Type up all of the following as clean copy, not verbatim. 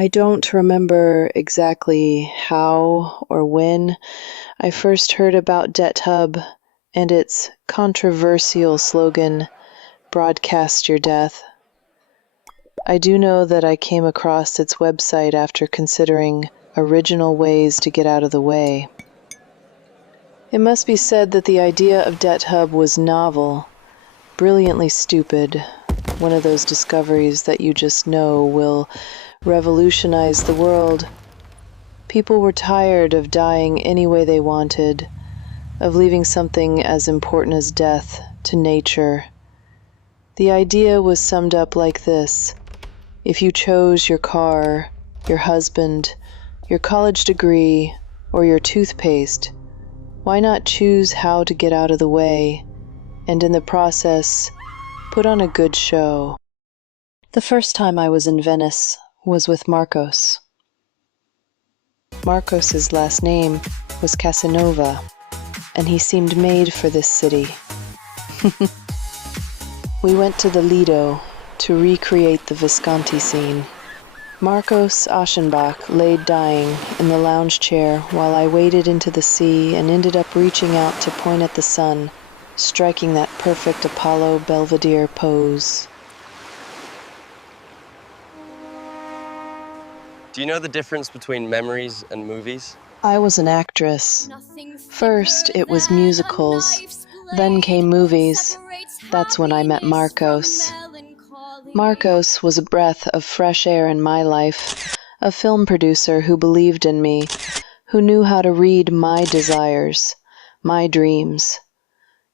I don't remember exactly how or when I first heard about DebtHub and its controversial slogan, "Broadcast your death." I do know that I came across its website after considering original ways to get out of the way. It must be said that the idea of DebtHub was novel, brilliantly stupid, one of those discoveries that you just know will revolutionize the world. People were tired of dying any way they wanted, of leaving something as important as death to nature. The idea was summed up like this: if you chose your car, your husband, your college degree, or your toothpaste, why not choose how to get out of the way, and in the process, put on a good show? The first time I was in Venice was with Marcos. Marcos's last name was Casanova, and he seemed made for this city. We went to the Lido to recreate the Visconti scene. Marcos Aschenbach laid dying in the lounge chair while I waded into the sea and ended up reaching out to point at the sun, striking that perfect Apollo Belvedere pose. Do you know the difference between memories and movies? I was an actress. First, it was musicals, then came movies. That's when I met Marcos. Marcos was a breath of fresh air in my life, a film producer who believed in me, who knew how to read my desires, my dreams.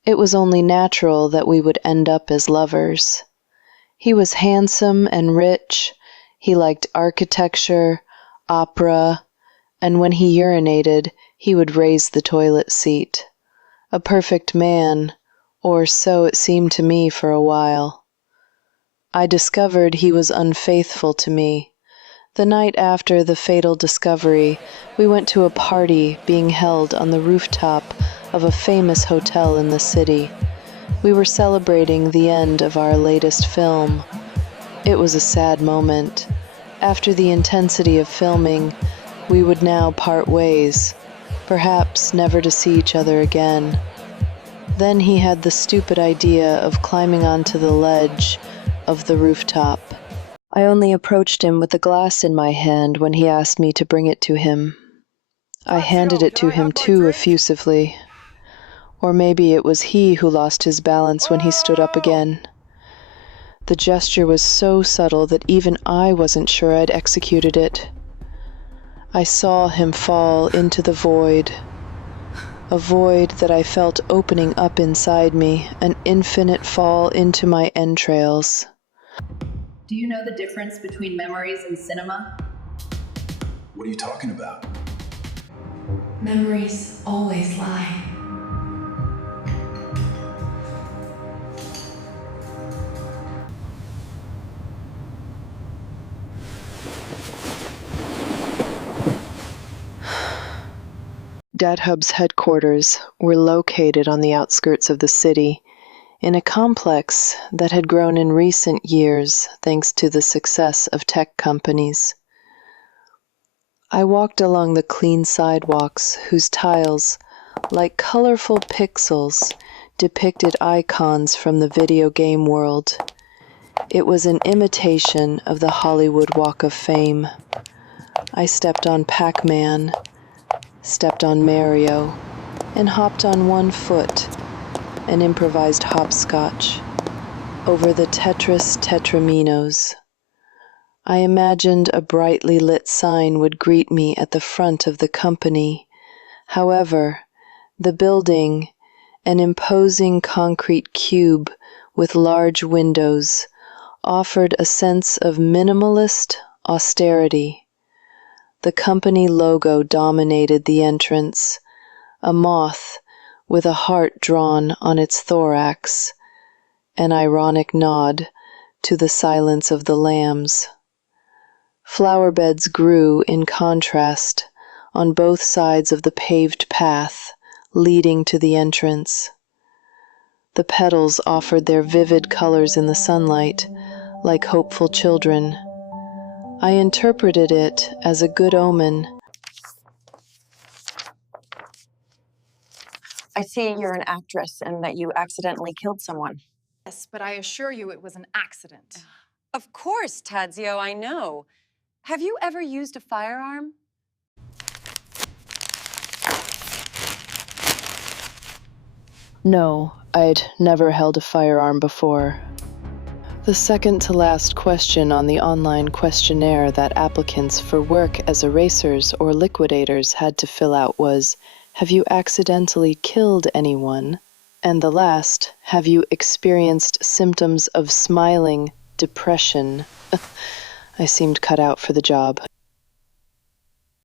It was only natural that we would end up as lovers. He was handsome and rich. He liked architecture, opera, and when he urinated, he would raise the toilet seat. A perfect man, or so it seemed to me for a while. I discovered he was unfaithful to me. The night after the fatal discovery, we went to a party being held on the rooftop of a famous hotel in the city. We were celebrating the end of our latest film. It was a sad moment. After the intensity of filming, we would now part ways, perhaps never to see each other again. Then he had the stupid idea of climbing onto the ledge of the rooftop. I only approached him with a glass in my hand when he asked me to bring it to him. I handed it to him too effusively. Or maybe it was he who lost his balance when he stood up again. The gesture was so subtle that even I wasn't sure I'd executed it. I saw him fall into the void, a void that I felt opening up inside me, an infinite fall into my entrails. Do you know the difference between memories and cinema? What are you talking about? Memories always lie. DebtHub's headquarters were located on the outskirts of the city, in a complex that had grown in recent years thanks to the success of tech companies. I walked along the clean sidewalks whose tiles, like colorful pixels, depicted icons from the video game world. It was an imitation of the Hollywood Walk of Fame. I stepped on Pac-Man, stepped on Mario, and hopped on one foot, an improvised hopscotch, over the Tetris Tetraminos. I imagined a brightly lit sign would greet me at the front of the company. However, the building, an imposing concrete cube with large windows, offered a sense of minimalist austerity. The company logo dominated the entrance, a moth with a heart drawn on its thorax, an ironic nod to the Silence of the Lambs. Flower beds grew in contrast on both sides of the paved path leading to the entrance. The petals offered their vivid colors in the sunlight, like hopeful children. I interpreted it as a good omen. I see you're an actress and that you accidentally killed someone. Yes, but I assure you it was an accident. Of course, Tadzio, I know. Have you ever used a firearm? No, I'd never held a firearm before. The second to last question on the online questionnaire that applicants for work as erasers or liquidators had to fill out was, have you accidentally killed anyone? And the last, have you experienced symptoms of smiling depression? I seemed cut out for the job.